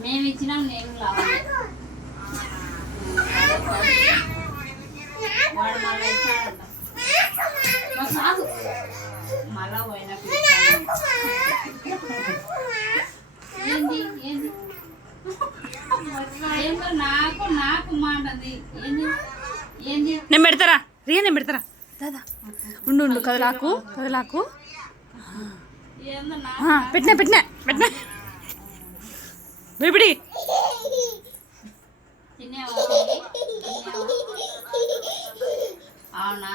మేము ఇచ్చినాం నేను రావాలి వాడు మళ్ళీ ఇచ్చాడంట కాదు మళ్ళా పోయినప్పుడు ఏంది ఏంది ఏందో నాకు నాకు మాటది ఏంది ఏంది నేను పెడతారా రియా నేను పెడతారా దాదా ఉండు ఉండు కదలాకు కదలాకు ఏందో పెట్టినా పెట్టినా పెట్టినా బిబిడి తినేవా అవునా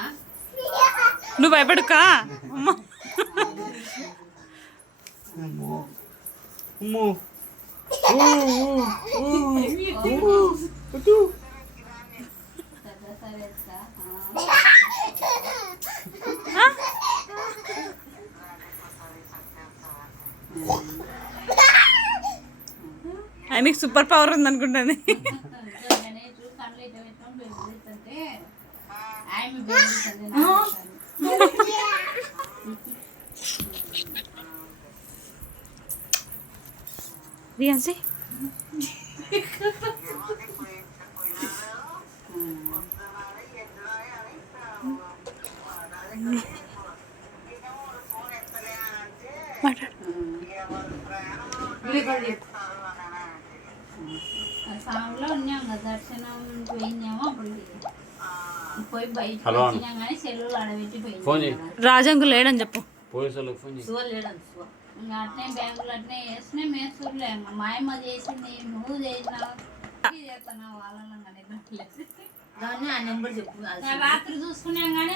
నువ్వు భయపడుకా అమ్మ ఆయనకి సూపర్ పవర్ ఉంది అనుకుంటాను. రియాన్సీ సాంగ్లో ఉన్నాం కదా దర్శనం పోయినామో అప్పుడు పోయి బయట వచ్చినాం కానీ సెలవులు అడబెట్టి పోయింది. రాజంకు లేడని చెప్పు. ఇంకా అట్నే బ్యాంకులు అట్నే వేసినా మేసూరులే మాయమ్మ చేసింది నువ్వు చేసినావు చేస్తున్నావు వాళ్ళని రాత్రి చూసుకున్నాం కానీ